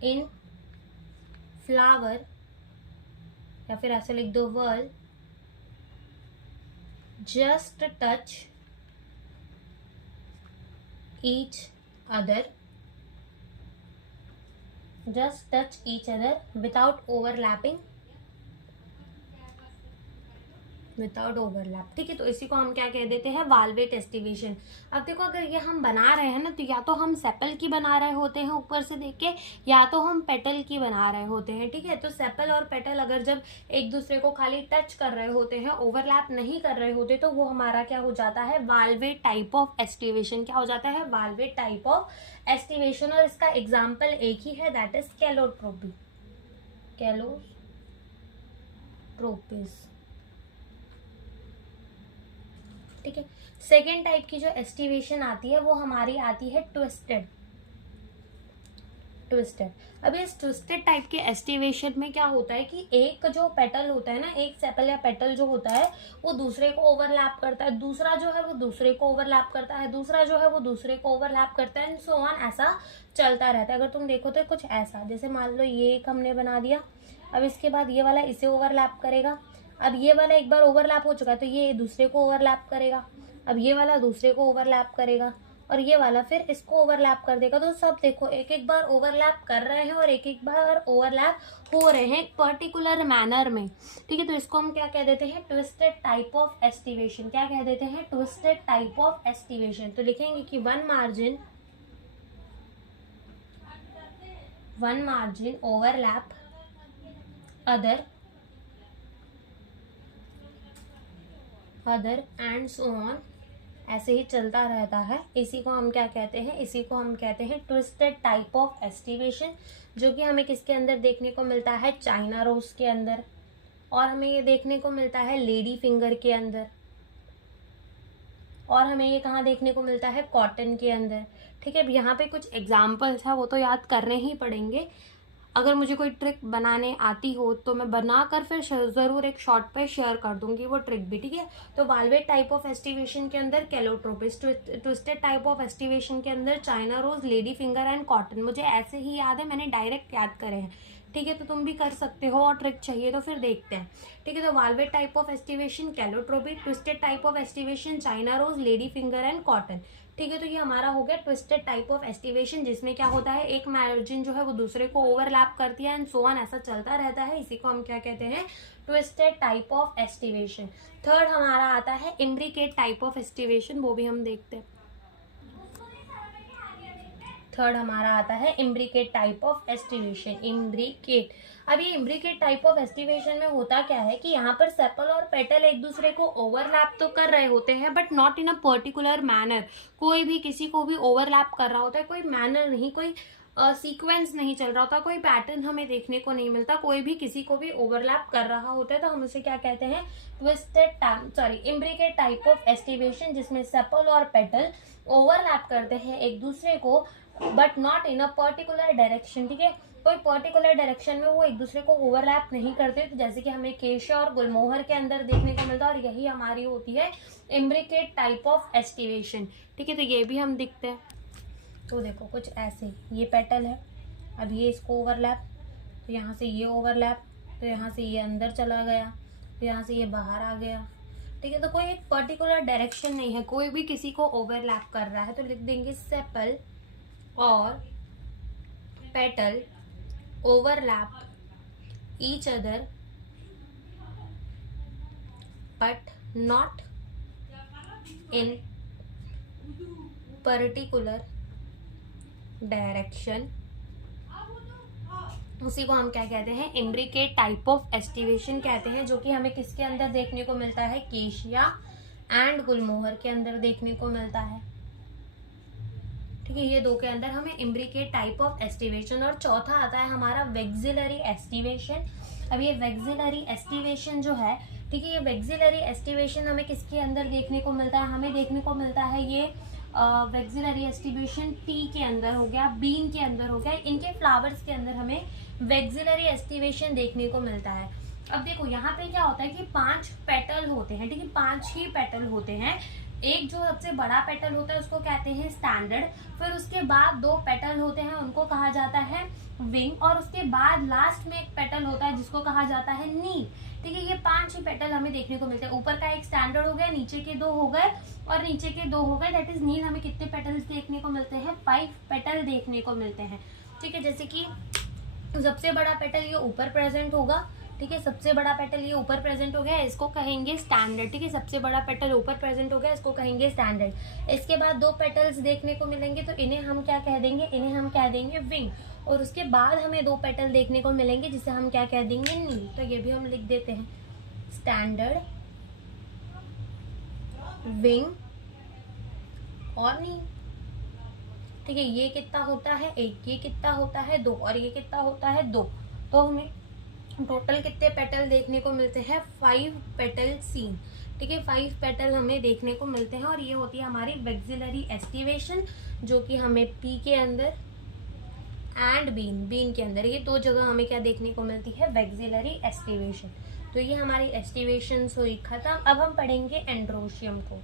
in flower या फिर ऐसे लिख दो world just touch each other, just touch each other without overlapping, without overlap. ठीक है, तो इसी को हम क्या कह देते हैं, वाल्वेट एस्टिवेशन। अब देखो अगर ये हम बना रहे हैं ना, तो या तो हम सेपल की बना रहे होते हैं ऊपर से देख के, या तो हम पेटल की बना रहे होते हैं। ठीक है, तो सेपल और पेटल अगर जब एक दूसरे को खाली टच कर रहे होते हैं, ओवरलैप नहीं कर रहे होते, तो वो हमारा क्या हो जाता है, वाल्वेट टाइप ऑफ एस्टिवेशन। क्या हो जाता है, वाल्वेट टाइप ऑफ एस्टिवेशन। और इसका एग्जाम्पल एक ही है, दैट इज कैलोट्रोपी, कैलोट्रोपिस। ठीक है, सेकेंड टाइप की जो एस्टिवेशन आती है वो हमारी आती है ट्विस्टेड। अब इस ट्विस्टेड टाइप के एस्टिवेशन में क्या होता है कि एक जो पेटल होता है ना, एक सेपल या पेटल जो होता है वो दूसरे को ओवरलैप करता है, दूसरा जो है वो दूसरे को ओवरलैप करता है, दूसरा जो है वो दूसरे को ओवरलैप करता है, एंड सो ऑन, ऐसा चलता रहता है। अगर तुम देखो तो कुछ ऐसा, जैसे मान लो ये एक हमने बना दिया, अब इसके बाद ये वाला इसे ओवरलैप करेगा, अब ये वाला एक बार ओवरलैप हो चुका है तो ये दूसरे को ओवरलैप करेगा, अब ये वाला दूसरे को ओवरलैप करेगा, और ये वाला फिर इसको ओवरलैप कर देगा। तो सब देखो एक एक बार ओवरलैप कर रहे हैं और एक एक बार ओवरलैप हो रहे हैं एक पर्टिकुलर मैनर में। ठीक है, तो इसको हम क्या कह देते हैं, ट्विस्टेड टाइप ऑफ एस्टिवेशन। क्या कह देते हैं, ट्विस्टेड टाइप ऑफ एस्टिवेशन। तो लिखेंगे कि one margin overlap other and so on, ऐसे ही चलता रहता है। इसी को हम क्या कहते हैं, इसी को हम कहते हैं ट्विस्टेड टाइप ऑफ एस्टिवेशन, जो कि हमें किसके अंदर देखने को मिलता है, चाइना रोज के अंदर, और हमें ये देखने को मिलता है लेडी फिंगर के अंदर, और हमें ये कहाँ देखने को मिलता है, कॉटन के अंदर। ठीक है, अब यहाँ पे कुछ एग्जाम्पल्स है, वो तो याद करने ही पड़ेंगे। अगर मुझे कोई ट्रिक बनाने आती हो तो मैं बनाकर फिर ज़रूर एक शॉर्ट पे शेयर कर दूंगी वो ट्रिक भी। ठीक है, तो वाल्वेट टाइप ऑफ एस्टिवेशन के अंदर calotropis, twisted type of aestivation के अंदर China rose, lady finger and cotton. मुझे ऐसे ही याद है, मैंने डायरेक्ट याद करे हैं। ठीक है, तो तुम भी कर सकते हो, और ट्रिक चाहिए तो फिर देखते हैं। ठीक है, तो valvate type of aestivation calotropis, twisted type of aestivation China rose, lady finger and cotton. ठीक है, तो ये हमारा हो गया ट्विस्टेड टाइप ऑफ एस्टिवेशन, जिसमें क्या होता है, एक मार्जिन जो है वो दूसरे को ओवरलैप करती है, एंड सो ऑन, ऐसा चलता रहता है। इसी को हम क्या कहते हैं, twisted type of aestivation. Third हमारा आता है इम्ब्रिकेट टाइप ऑफ एस्टिवेशन, वो भी हम देखते हैं। थर्ड हमारा आता है imbricate type of aestivation, imbricate. अब ये इम्ब्रिकेट टाइप ऑफ एस्टिवेशन में होता क्या है कि यहाँ पर सेपल और पेटल एक दूसरे को ओवरलैप तो कर रहे होते हैं, but not in a particular manner. कोई भी किसी को भी ओवरलैप कर रहा होता है, कोई मैनर नहीं, कोई सीक्वेंस नहीं चल रहा होता, कोई पैटर्न हमें देखने को नहीं मिलता, कोई भी किसी को भी ओवरलैप कर रहा होता है, तो हम उसे क्या कहते हैं, इम्ब्रिकेट टाइप ऑफ एस्टिवेशन, जिसमें सेपल और पेटल ओवरलैप करते हैं एक दूसरे को, but not in a particular direction. ठीक है, कोई पर्टिकुलर डायरेक्शन में वो एक दूसरे को ओवरलैप नहीं करते, तो जैसे कि हमें केशा और गुलमोहर के अंदर देखने को मिलता है, और यही हमारी होती है इम्ब्रिकेट टाइप ऑफ एस्टिवेशन। ठीक है, तो ये भी हम दिखते हैं। तो देखो कुछ ऐसे, ये पेटल है, अब ये इसको ओवरलैप, तो यहाँ से ये ओवरलैप, तो यहाँ से ये अंदर चला गया, तो यहाँ से ये बाहर आ गया। ठीक है, तो कोई एक पर्टिकुलर डायरेक्शन नहीं है, कोई भी किसी को ओवरलैप कर रहा है, तो लिख देंगे सेपल और petal overlap each other but not in particular direction. उसी को हम क्या कहते हैं, इम्ब्रिकेट टाइप ऑफ एस्टिवेशन कहते हैं, जो कि हमें किसके अंदर देखने को मिलता है, केशिया एंड गुलमोहर के अंदर देखने को मिलता है। ठीक है, ये दो के अंदर हमें इम्ब्रिकेट टाइप ऑफ एस्टिवेशन। और चौथा आता है हमारा वेक्सिलरी एस्टिवेशन। अब ये वेक्सिलरी एस्टिवेशन जो है, ठीक है, ये वेक्सिलरी एस्टिवेशन हमें किसके अंदर देखने को मिलता है, हमें देखने को मिलता है ये वेक्सिलरी एस्टिवेशन टी के अंदर हो गया, बीन के अंदर हो गया, इनके फ्लावर्स के अंदर हमें वेक्सिलरी एस्टिवेशन देखने को मिलता है। अब देखो यहाँ पे क्या होता है कि 5 पेटल होते हैं। ठीक है, 5 ही पेटल होते हैं। एक जो सबसे बड़ा पेटल होता है उसको कहते हैं स्टैंडर्ड, फिर उसके बाद 2 पेटल होते हैं, उनको कहा जाता है विंग, और उसके बाद लास्ट में एक पेटल होता है जिसको कहा जाता है नील। ठीक है, ये 5 ही पेटल हमें देखने को मिलते हैं। ऊपर का एक स्टैंडर्ड हो गया, नीचे के 2 हो गए और नीचे के 2 हो गए, दैट इज नील। हमें कितने पेटल्स देखने को मिलते हैं? 5 पेटल देखने को मिलते हैं। ठीक है, जैसे कि सबसे बड़ा पेटल ये ऊपर प्रेजेंट होगा। ठीक है, सबसे बड़ा पेटल ये ऊपर प्रेजेंट हो गया, इसको कहेंगे स्टैंडर्ड। ठीक है, सबसे बड़ा पेटल ऊपर प्रेजेंट हो गया, इसको कहेंगे स्टैंडर्ड। इसके बाद 2 पेटल्स देखने को मिलेंगे, तो इन्हें हम क्या कह देंगे? इन्हें हम कह देंगे विंग। और उसके बाद हमें 2 पेटल देखने को मिलेंगे जिसे हम क्या कह देंगे? नील। तो ये भी हम लिख देते हैं, स्टैंडर्ड, विंग और नील। ठीक है, ये कितना होता है? 1, ये कितना होता है? 2, और ये कितना होता है? 2। तो हमें टोटल कितने पेटल देखने को मिलते हैं? 5 पेटल सीन। ठीक है, 5 पेटल हमें देखने को मिलते हैं, और ये होती है हमारी वेक्सिलरी एस्टिवेशन, जो कि हमें पी के अंदर एंड बीन के अंदर, ये 2 जगह हमें क्या देखने को मिलती है? Vexillary aestivation. तो ये हमारी एस्टिवेशन हुई खत्म। अब हम पढ़ेंगे एंड्रोशियम को।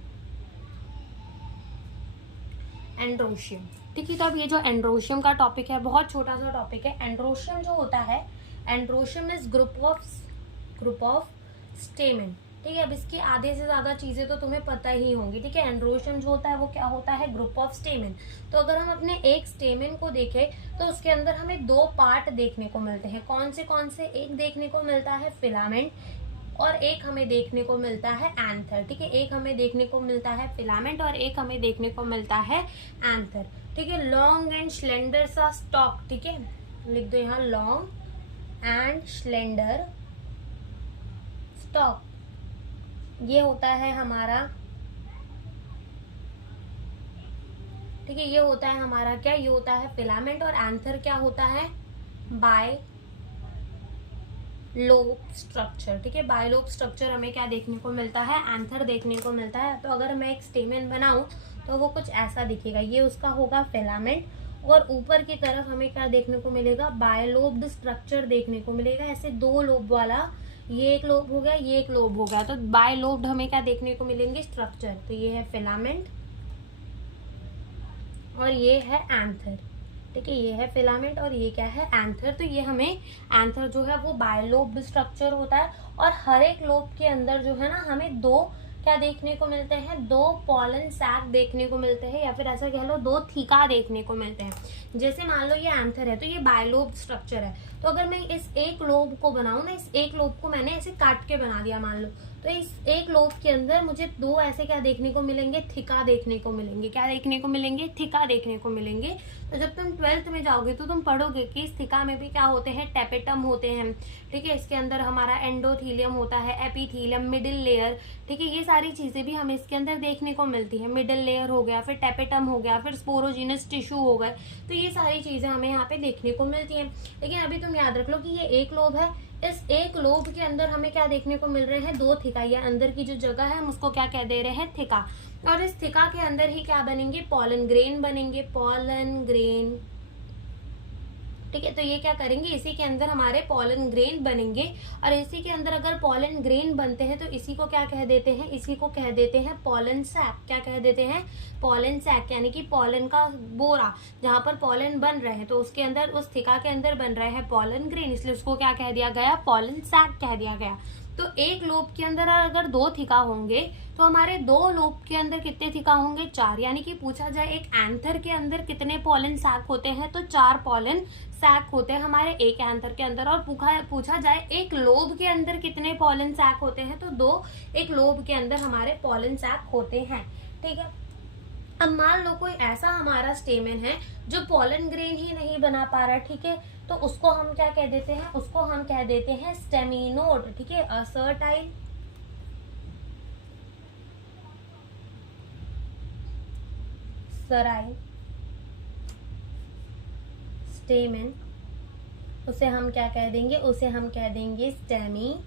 एंड्रोशियम, ठीक है, तो अब ये जो एंड्रोशियम का टॉपिक है, बहुत छोटा सा टॉपिक है। एंड्रोशियम जो होता है, androecium is group of stamen. ठीक है, अब इसकी आधे से ज्यादा चीजें तो तुम्हें पता ही होंगी। ठीक है, एंड्रोशियम जो होता है वो क्या होता है? Group of stamen. तो अगर हम अपने एक स्टेमेन को देखें तो उसके अंदर हमें 2 पार्ट देखने को मिलते हैं। कौन से? एक देखने को मिलता है फिलामेंट, और एक हमें देखने को मिलता है एंथर। ठीक है, एक हमें देखने को मिलता है फिलामेंट और एक हमें देखने को मिलता है एंथर। ठीक है, लॉन्ग एंड स्लेंडर सा स्टॉक। ठीक है, लिख दो यहाँ, लॉन्ग एंड स्लेंडर स्टॉक, ये होता है हमारा। ठीक है, ये होता है हमारा क्या? ये होता है फिलामेंट। और एंथर क्या होता है? Bilobe structure. ठीक है, बायलोब स्ट्रक्चर हमें क्या देखने को मिलता है? एंथर देखने को मिलता है। तो अगर मैं एक स्टेमेन बनाऊं तो वो कुछ ऐसा दिखेगा, ये उसका होगा फिलामेंट, और ऊपर की तरफ हमें क्या देखने को मिलेगा? बायलोब्ड स्ट्रक्चर देखने को मिलेगा, ऐसे 2 लोब वाला। ये एक लोब हो गया, ये एक लोब हो गया, तो बायलोब्ड हमें क्या देखने को मिलेंगे? स्ट्रक्चर। तो ये है फिलामेंट और ये है एंथर। ठीक है, ये है फिलामेंट और ये क्या है? एंथर। तो ये हमें एंथर जो है वो बायलोब स्ट्रक्चर होता है, और हर एक लोब के अंदर जो है ना हमें 2 क्या देखने को मिलते हैं? 2 पॉलन सैक देखने को मिलते हैं, या फिर ऐसा कह लो 2 थीका देखने को मिलते हैं। जैसे मान लो ये एंथर है तो ये बायलोब स्ट्रक्चर है, तो अगर मैं इस एक लोब को बनाऊं ना, इस एक लोब को मैंने ऐसे काट के बना दिया मान लो, तो इस एक लोब के अंदर मुझे 2 ऐसे क्या देखने को मिलेंगे? थीका देखने को मिलेंगे। क्या देखने को मिलेंगे? थीका देखने को मिलेंगे। तो जब तुम 12th में जाओगे तो तुम पढ़ोगे कि इस थीका में भी क्या होते हैं? टेपेटम होते हैं। ठीक है, इसके अंदर हमारा एंडोथीलियम होता है, एपिथीलियम, मिडिल लेयर। ठीक है, ये सारी चीजें भी हमें इसके अंदर देखने को मिलती है। मिडिल लेयर हो गया, फिर टेपेटम हो गया, फिर स्पोरोजिनस टिश्यू हो गए, तो ये सारी चीजें हमें यहाँ पे देखने को मिलती हैं। लेकिन अभी तुम याद रख लो कि ये एक लोब है, इस एक लोब के अंदर हमें क्या देखने को मिल रहे हैं? 2 थीका। या अंदर की जो जगह है हम उसको क्या कह दे रहे हैं? थीका। और इस थीका के अंदर ही क्या बनेंगे? पॉलन ग्रेन बनेंगे, पॉलन ग्रेन। ठीक है, तो ये क्या करेंगे? इसी के अंदर हमारे पॉलन ग्रेन बनेंगे, और इसी के अंदर अगर पॉलन ग्रेन बनते हैं तो इसी को क्या कह देते हैं? इसी को कह देते हैं पॉलन सैक। क्या कह देते हैं? पॉलन सैक, यानी कि पॉलन का बोरा जहां पर पॉलन बन रहे हैं, तो उसके अंदर, उस थीका के अंदर बन रहे हैं पॉलन ग्रेन, इसलिए उसको क्या कह दिया गया? पॉलन सैक कह दिया गया। तो एक लोब के अंदर अगर 2 थीका होंगे तो हमारे 2 लोब के अंदर कितने थीका होंगे? 4। यानी कि पूछा जाए एक एंथर के अंदर कितने पॉलन सैक होते हैं, तो 4 पॉलन सैक होते हैं हमारे एक एंथर के अंदर। और पूछा जाए एक लोब के अंदर कितने पॉलन सैक होते हैं, तो 2 एक लोब के अंदर हमारे पॉलन सैक होते हैं। ठीक है, अब मान लो कोई ऐसा हमारा स्टेमेन है जो पॉलन ग्रेन ही नहीं बना पा रहा। ठीक है, तो उसको हम क्या कह देते हैं? उसको हम कह देते हैं स्टेमिनोड। ठीक है, असर्टाइल सराइल स्टेमेन, उसे हम क्या कह देंगे? उसे हम कह देंगे स्टेमिनोड।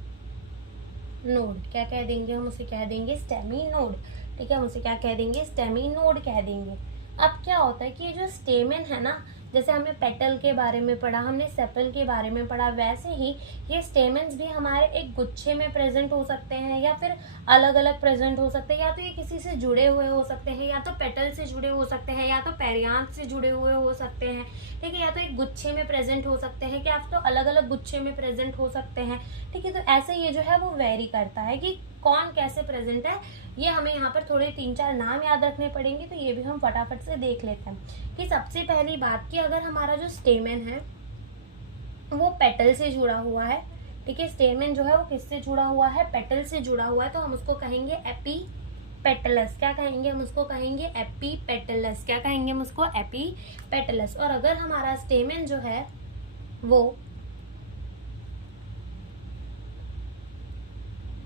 क्या कह देंगे? हम उसे कह देंगे स्टेमिनोड। ठीक है, हम उसे क्या कह देंगे? स्टेमिनोड कह देंगे। अब क्या होता है कि ये जो स्टेमेन है ना, जैसे हमने पेटल के बारे में पढ़ा, हमने सेपल के बारे में पढ़ा, वैसे ही ये स्टेमेंस भी हमारे एक गुच्छे में प्रेजेंट हो सकते हैं या फिर अलग अलग प्रेजेंट हो सकते हैं, या तो ये किसी से जुड़े हुए हो सकते हैं, या तो पेटल से जुड़े हो सकते हैं, या तो पेरियांथ से जुड़े हुए हो सकते हैं, ठीक है, या तो एक गुच्छे में प्रेजेंट हो सकते हैं, या तो अलग अलग गुच्छे में प्रेजेंट हो सकते हैं, ठीक है। तो ऐसे ये जो है वो वेरी करता है कि कौन कैसे प्रेजेंट है। ये हमें यहाँ पर थोड़े 3-4 नाम याद रखने पड़ेंगे, तो ये भी हम फटाफट से देख लेते हैं कि सबसे पहली बात कि अगर हमारा जो स्टेमेन है वो पेटल से जुड़ा हुआ है, ठीक है, स्टेमेन जो है वो किससे जुड़ा हुआ है, पेटल से जुड़ा हुआ है, तो हम उसको कहेंगे एपीपेटलस। क्या कहेंगे हम उसको, कहेंगे एपीपेटलस। क्या कहेंगे हम उसको, एपीपेटलस। और अगर हमारा स्टेमेन जो है वो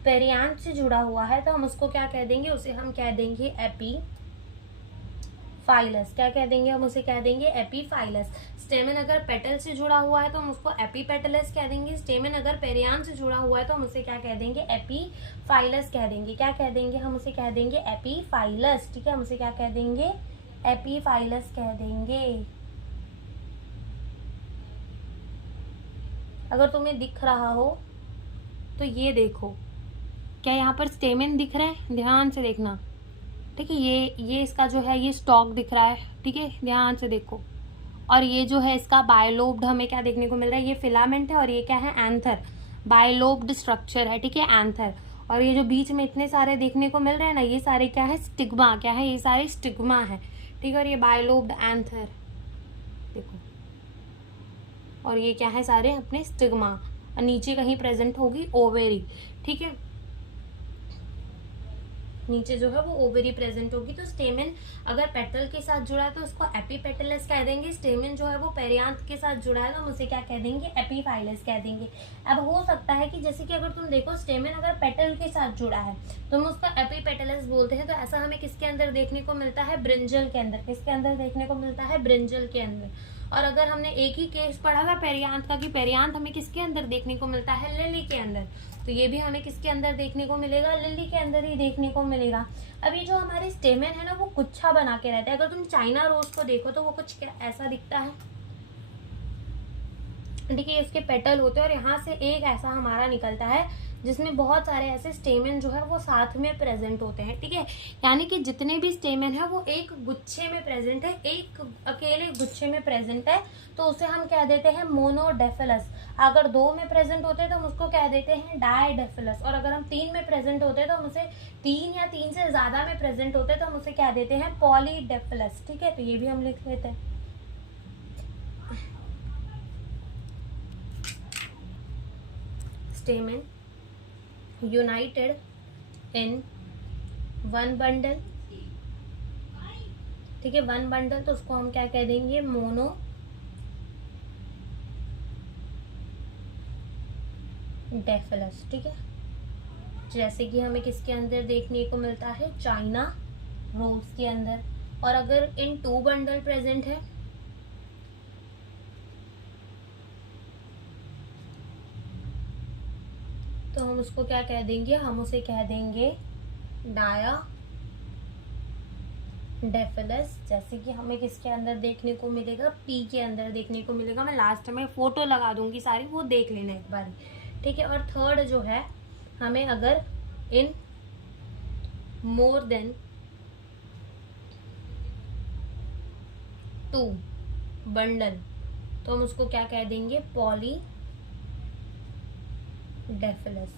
पेरियांथ से जुड़ा हुआ है तो हम उसको क्या कह देंगे, उसे हम कह देंगे एपीफाइलस। क्या कह देंगे हम उसे, कह देंगे एपीफाइलस। स्टेमेन अगर पेटल से जुड़ा हुआ है तो हम उसको एपीपेटलस कह देंगे। स्टेमेन अगर पेरियांथ से जुड़ा हुआ है तो हम उसे क्या कह देंगे, एपीफाइलस कह देंगे। क्या कह देंगे हम उसे, कह देंगे एपीफाइलस, ठीक है, हम उसे क्या कह देंगे, एपीफाइलस कह देंगे। अगर तुम्हें दिख रहा हो तो ये देखो, क्या यहाँ पर स्टेमेन दिख रहा है, ध्यान से देखना, ठीक है, ये इसका जो है ये स्टॉक दिख रहा है, ठीक है, ध्यान से देखो। और ये जो है इसका बायलोब्ड हमें क्या देखने को मिल रहा है, ये फिलामेंट है, और ये क्या है, एंथर, बायलोब्ड स्ट्रक्चर है, ठीक है, एंथर। और ये जो बीच में इतने सारे देखने को मिल रहे हैं ना, ये सारे क्या है, स्टिग्मा। क्या है, ये सारे स्टिग्मा है, ठीक है, और ये बायलोब्ड एंथर देखो, और ये क्या है, सारे अपने स्टिग्मा। और नीचे कहीं प्रेजेंट होगी ओवेरी, ठीक है, नीचे जो है वो ओवेरी प्रेजेंट होगी। तो स्टेमेन अगर पेटल के साथ जुड़ा है तो उसको एपीपेटलस कह देंगे। स्टेमेन जो है वो पेरियांथ के साथ जुड़ा है तो हम उसे क्या कह देंगे, एपीफाइलस कह देंगे। अब हो सकता है कि जैसे कि अगर तुम देखो स्टेमेन अगर पेटल के साथ जुड़ा है तो हम उसका एपीपेटलस बोलते हैं। तो ऐसा हमें किसके अंदर देखने को मिलता है, ब्रिंजल के अंदर। किसके अंदर देखने को मिलता है, ब्रिंजल के अंदर। और अगर हमने एक ही केस पढ़ा था पेरियांथ का कि पेरियांथ हमें किसके अंदर देखने को मिलता है, लिली के अंदर, तो ये भी हमें किसके अंदर देखने को मिलेगा, लिली के अंदर ही देखने को मिलेगा। अब ये जो हमारे स्टेमेन है ना वो गुच्छा बना के रहता है। अगर तुम चाइना रोज को देखो तो वो कुछ ऐसा दिखता है, ठीक है, इसके पेटल होते हैं और यहाँ से एक ऐसा हमारा निकलता है जिसमें बहुत सारे ऐसे स्टेमेन जो है वो साथ में प्रेजेंट होते हैं, ठीक है। यानी कि जितने भी स्टेमेन है वो एक गुच्छे में प्रेजेंट है, एक अकेले गुच्छे में प्रेजेंट है, तो उसे हम कह देते हैं मोनोडेफिलस। अगर 2 में प्रेजेंट होते हैं तो हम उसको कह देते हैं डाइडेफिलस। और अगर हम 3 में प्रेजेंट होते हैं तो हम उसे 3 या 3 से ज्यादा में प्रेजेंट होते हैं तो हम उसे कह देते हैं पॉलीडेफिलस, ठीक है। तो ये भी हम लिख लेते हैं। Stamen United in one bundle, ठीक है, वन बंडल, तो उसको हम क्या कह देंगे, मोनो डेफिलस, ठीक है। जैसे कि हमें किसके अंदर देखने को मिलता है, चाइना रोज के अंदर। और अगर इन 2 बंडल प्रेजेंट है तो हम उसको क्या कह देंगे, हम उसे कह देंगे डाया डेफिलस। जैसे कि हमें किसके अंदर देखने को मिलेगा, पी के अंदर देखने को मिलेगा। मैं लास्ट में फोटो लगा दूंगी सारी, वो देख लेना एक बार, ठीक है। और थर्ड जो है, हमें अगर इन मोर देन 2 बंडल तो हम उसको क्या कह देंगे, पॉली डेफिलस,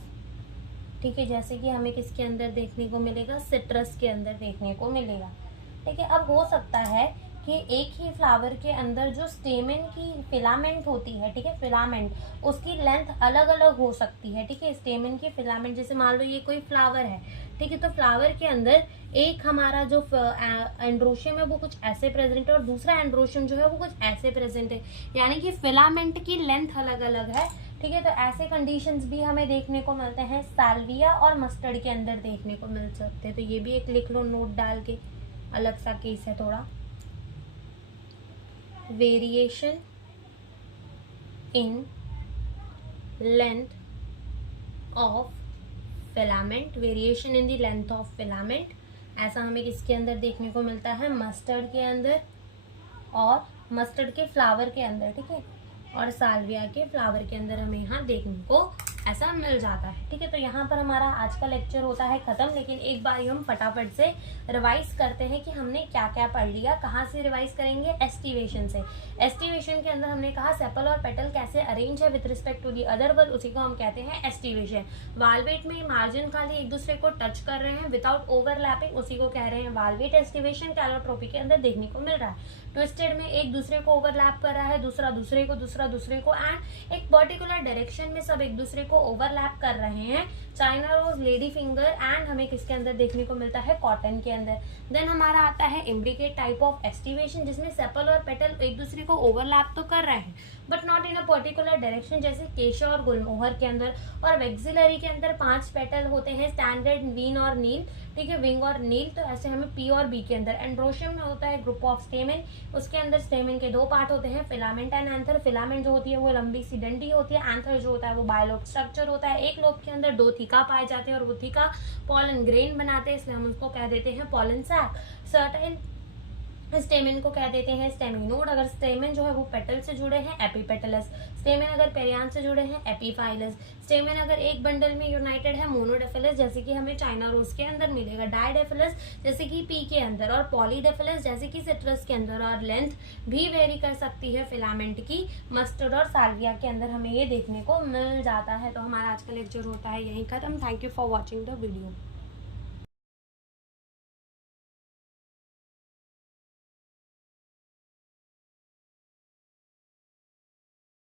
ठीक है। जैसे कि हमें किसके अंदर देखने को मिलेगा, सिट्रस के अंदर देखने को मिलेगा, ठीक है। अब हो सकता है कि एक ही फ्लावर के अंदर जो स्टेमेन की फिलामेंट होती है, ठीक है, फिलामेंट, उसकी लेंथ अलग अलग हो सकती है, ठीक है। स्टेमेन की फिलामेंट, जैसे मान लो ये कोई फ्लावर है, ठीक है, तो फ्लावर के अंदर एक हमारा जो एंड्रोशियम है वो कुछ ऐसे प्रेजेंट है और दूसरा एंड्रोशियम जो है वो कुछ ऐसे प्रेजेंट है, यानी कि फिलामेंट की लेंथ अलग अलग है, ठीक है। तो ऐसे कंडीशंस भी हमें देखने को मिलते हैं साल्विया और मस्टर्ड के अंदर देखने को मिल सकते हैं। तो ये भी एक लिख लो नोट डाल के, अलग सा केस है थोड़ा। Variation in length of filament, variation in the length of filament, ऐसा हमें किसके अंदर देखने को मिलता है, मस्टर्ड के अंदर और मस्टर्ड के फ्लावर के अंदर, ठीक है, और साल्विया के फ्लावर के अंदर हमें यहाँ देखने को ऐसा मिल जाता है, ठीक है। तो यहाँ पर हमारा आज का लेक्चर होता है खत्म, लेकिन एक बार हम फटाफट से रिवाइज करते हैं कि हमने क्या क्या पढ़ लिया। कहाँ से रिवाइज करेंगे? एस्टिवेशन से। एस्टिवेशन के अंदर हमने कहा सेपल और पेटल कैसे अरेंज है with respect to the other whorl, उसी को हम कहते हैं एस्टिवेशन। वाल्वेट में मार्जिन खाली एक दूसरे को टच कर रहे हैं विदाउट ओवरलैपिंग, उसी को कह रहे हैं वाल्वेट एस्टिवेशन। कैलोट्रोपी के अंदर देखने को मिल रहा है ट्विस्टेड में एक दूसरे को ओवरलैप कर रहा है, दूसरा दूसरे को, दूसरा दूसरे को, एंड एक पर्टिकुलर डायरेक्शन में सब एक दूसरे को ओवरलैप कर रहे हैं। China rose, lady finger, and हमें किसके अंदर देखने को मिलता है? कॉटन के अंदर। देन हमारा आता है इम्ब्रिकेट टाइप ऑफ एस्टिवेशन, जिसमें सेपल और पेटल एक दूसरे को ओवरलैप तो कर रहे हैं but not in a particular direction, जैसे केशा और गुलमोहर के अंदर। और वेक्सिलरी के अंदर 5 पेटल होते हैं, स्टैंडर्ड, वीन और नील, ठीक है, विंग और नील। तो ऐसे हमें पी और बी के अंदर। एंड्रोशियम में होता है ग्रुप ऑफ स्टेमेन, उसके अंदर स्टेमेन के 2 पार्ट होते हैं, फिलामेंट एंड एंथर। फिलामेंट जो होती है वो लंबी सी डंडी होती है, एंथर जो होता है वो बायलोब स्ट्रक्चर होता है। एक लोब के अंदर 2 थीका पाए जाते हैं और वो थीका पॉलन ग्रेन बनाते हैं, इसलिए हम उसको कह देते हैं पॉलन सैक। सर्टेन स्टेमेन को कह देते हैं स्टेमिनोड। अगर स्टेमेन जो है वो पेटल से जुड़े हैं, एपीपेटलस। स्टेमेन अगर पेरियान से जुड़े हैं, एपीफाइलस। स्टेमेन अगर एक बंडल में यूनाइटेड है, मोनोडेफिलस, जैसे कि हमें चाइना रोज के अंदर मिलेगा। डाइडेफिलस जैसे कि पी के अंदर, और पॉलीडेफिलस जैसे कि सिट्रस के अंदर। और लेंथ भी वेरी कर सकती है फिलामेंट की। मस्टर्ड और साल्विया के अंदर हमें ये देखने को मिल जाता है। तो हमारा आज का लेक्चर होता है यहीं खत्म। Thank you for watching the video.